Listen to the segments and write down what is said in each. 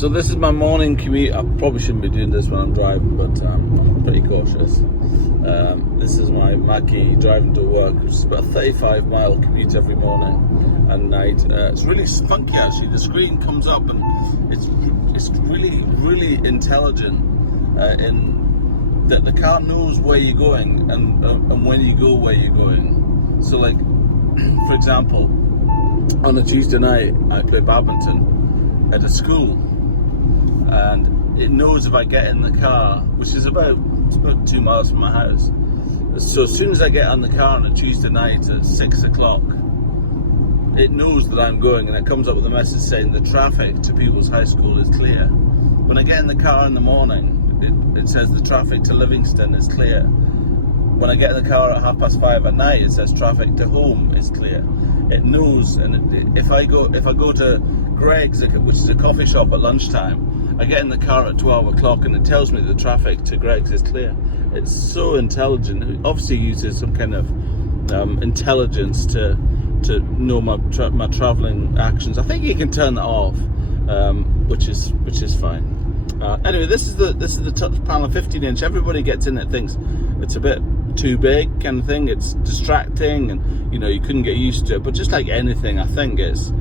So this is my morning commute. I probably shouldn't be doing this when I'm driving, but I'm pretty cautious. This is my Mache driving to work, which is about a 35-mile commute every morning and night. It's really funky actually. The screen comes up and it's really intelligent in that the car knows where you're going and when you go where you're going. So like, for example, on a Tuesday night I play badminton at a school, and it knows if I get in the car, which is about 2 miles from my house. So as soon as I get on the car on a Tuesday night at 6 o'clock, it knows that I'm going, and it comes up with a message saying the traffic to People's High School is clear. When I get in the car in the morning, it says the traffic to Livingston is clear. When I get in the car at 5:30 at night, it says traffic to home is clear. It knows, and if I go to Greg's, which is a coffee shop at lunchtime, I get in the car at 12 o'clock and it tells me the traffic to Greg's is clear. It's so intelligent. It obviously uses some kind of intelligence to know my travelling actions. I think you can turn that off, which is fine. Anyway, this is the touch panel, 15-inch. Everybody gets in it, thinks it's a bit too big, kind of thing. It's distracting, and you couldn't get used to it. But just like anything, I think it's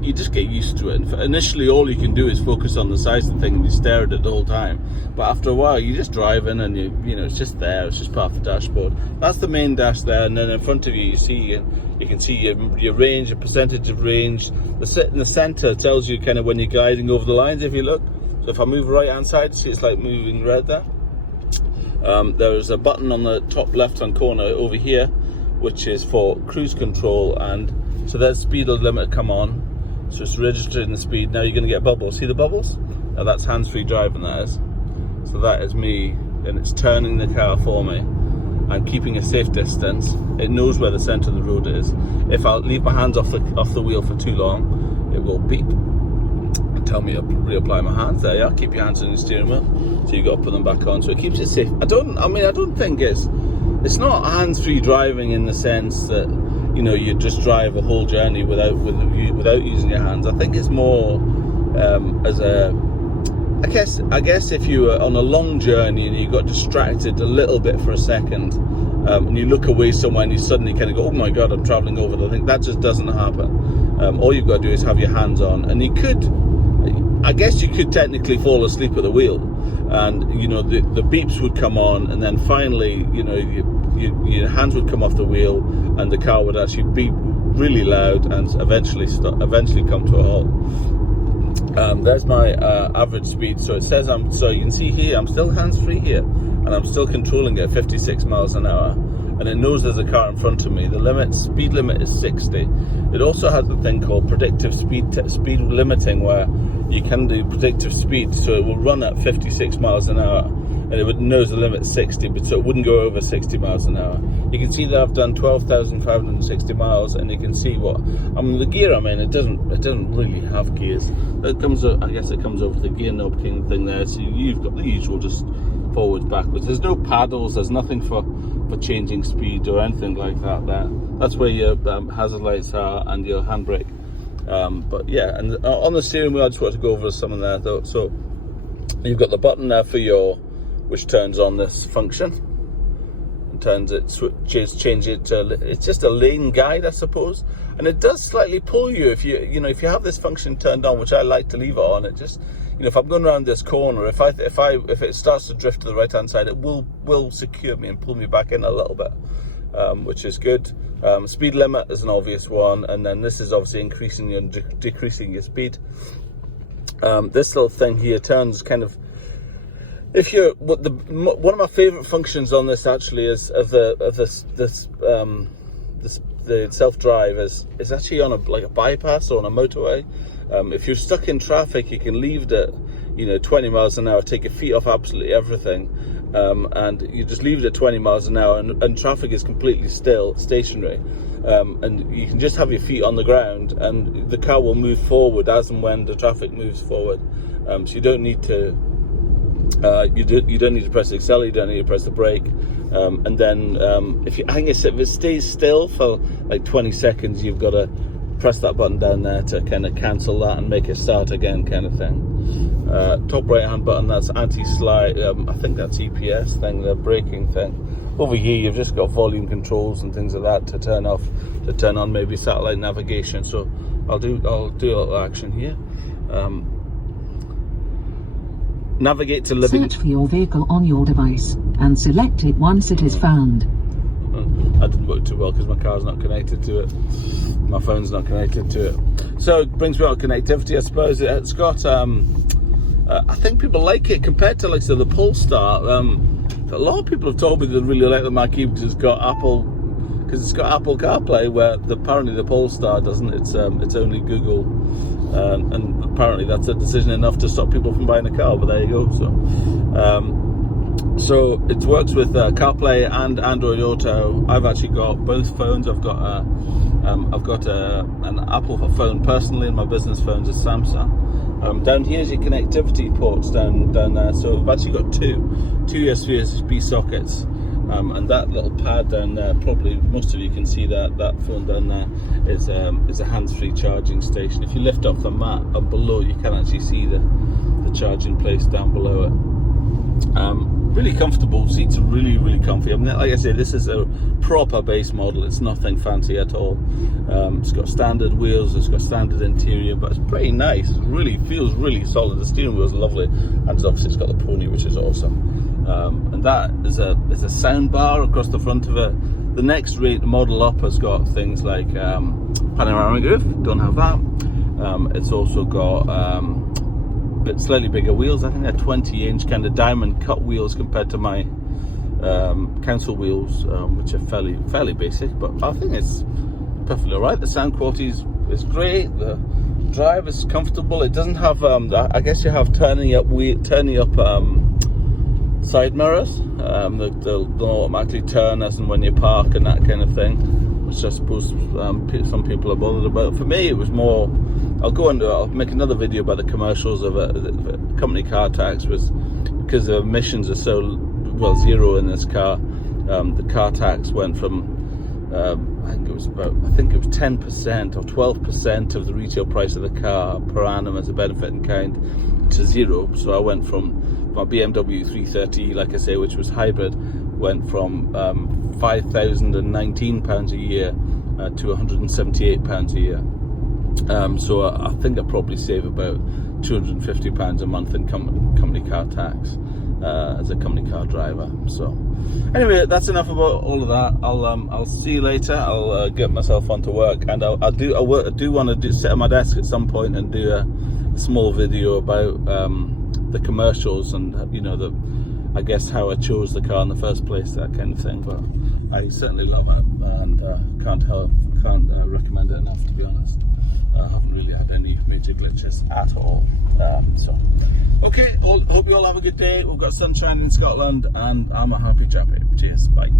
you just get used to it. And initially, all you can do is focus on the size of the thing and you stare at it the whole time. But after a while, you just drive in and it's just there. It's just part of the dashboard. That's the main dash there, and then in front of you, you can see your range, your percentage of range. In the center tells you kind of when you're gliding over the lines. If you look, so if I move right hand side, see it's like moving red there. There's a button on the top left hand corner over here, which is for cruise control, and so there's speed limit come on, so it's registering the speed. Now you're going to get bubbles. See the bubbles? Now that's hands-free driving, that is. So that is me, and it's turning the car for me. I'm keeping a safe distance. It knows where the centre of the road is. If I leave my hands off the wheel for too long, it will beep and tell me to reapply my hands. There you are. Keep your hands on the steering wheel. So you got to put them back on. So it keeps it safe. I don't think it's not hands-free driving in the sense that you just drive a whole journey without using your hands. I think it's more as a, I guess if you were on a long journey and you got distracted a little bit for a second, and you look away somewhere and you suddenly kind of go, oh my god, I'm traveling over there. I think that just doesn't happen. All you've got to do is have your hands on, and I guess you could technically fall asleep at the wheel, and the beeps would come on, and then finally your hands would come off the wheel and the car would actually beep really loud and eventually come to a halt. There's my average speed. So it says so you can see here I'm still hands-free here, and I'm still controlling it at 56 miles an hour, and it knows there's a car in front of me. The speed limit is 60. It also has the thing called predictive speed limiting, where you can do predictive speed, so it will run at 56 miles an hour, and it knows the limit 60, but so it wouldn't go over 60 miles an hour. You can see that I've done 12,560 miles, and you can see the gear I'm in. It doesn't really have gears. I guess it comes over the gear knob thing there. So you've got the usual just forwards, backwards. There's no paddles. There's nothing for changing speed or anything like that. That's where your hazard lights are and your handbrake. But yeah, and on the steering wheel, I just want to go over some of that though. So you've got the button there for which turns on this function and change it to, it's just a lane guide, I suppose, and it does slightly pull you if you have this function turned on, which I like to leave it on. It just, if I'm going around this corner, if it starts to drift to the right hand side, it will secure me and pull me back in a little bit, which is good. Speed limit is an obvious one, and then this is obviously increasing and decreasing your speed. This little thing here turns kind of, one of my favorite functions on this actually is the self-drive is actually on a bypass or on a motorway. If you're stuck in traffic, you can leave it 20 miles an hour, take your feet off absolutely everything, and you just leave it at 20 miles an hour, and traffic is completely still, stationary, and you can just have your feet on the ground, and the car will move forward as and when the traffic moves forward. So you don't need to you don't need to press the accelerator, you don't need to press the brake, and then if it stays still for like 20 seconds, you've got to press that button down there to kind of cancel that and make it start again, kind of thing. Top right hand button, that's anti-slide, I think that's EPS thing, the braking thing. Over here you've just got volume controls and things like that to turn off, to turn on maybe satellite navigation. So I'll do a little action here. Navigate to living. Search for your vehicle on your device and select it once it is found. That didn't work too well because my car's not connected to it. My phone's not connected to it. So it brings me out connectivity, I suppose. It's got, I think people like it compared to, like, so the Polestar. A lot of people have told me they really like the Mache because it's got Apple CarPlay, where apparently the Polestar doesn't. It's only Google, and apparently that's a decision enough to stop people from buying a car. But there you go. So it works with CarPlay and Android Auto. I've actually got both phones. I've got an Apple phone personally, and my business phone's a Samsung. Down here's your connectivity ports down there. So I've actually got two USB sockets, and that little pad down there. Probably most of you can see that phone down there is a hands-free charging station. If you lift off the mat up below, you can actually see the charging place down below it. Really comfortable, seats are really, really comfy. I mean, like I say, this is a proper base model, it's nothing fancy at all. It's got standard wheels, it's got standard interior, but it's pretty nice. It really feels really solid. The steering wheel is lovely, and obviously it's got the pony, which is awesome. And that is a sound bar across the front of it. The next model up has got things like panoramic roof, don't have that. It's also got slightly bigger wheels. I think they're 20-inch kind of diamond cut wheels compared to my council wheels, which are fairly basic, but I think it's perfectly alright. The sound quality is great. The drive is comfortable. It doesn't have I guess you have turning up side mirrors. They'll automatically turn as and when you park and that kind of thing, which I suppose some people are bothered about. For me, it was more. I'll make another video about the commercials of the company car tax, was because the emissions are so zero in this car. The car tax went from I think it was 10% or 12% of the retail price of the car per annum as a benefit in kind to zero. So I went from my BMW 330, like I say, which was hybrid, went from £5,019 a year to £178 a year. So I think I probably save about £250 a month in company car tax as a company car driver. So anyway, that's enough about all of that. I'll see you later. I'll get myself onto work, and I do want to sit at my desk at some point and do a small video about the commercials and I guess how I chose the car in the first place, that kind of thing. But I certainly love it, and can't recommend it enough, to be honest. I haven't really had any major glitches at all. Okay, well, hope you all have a good day. We've got sunshine in Scotland, and I'm a happy chappy. Cheers, bye.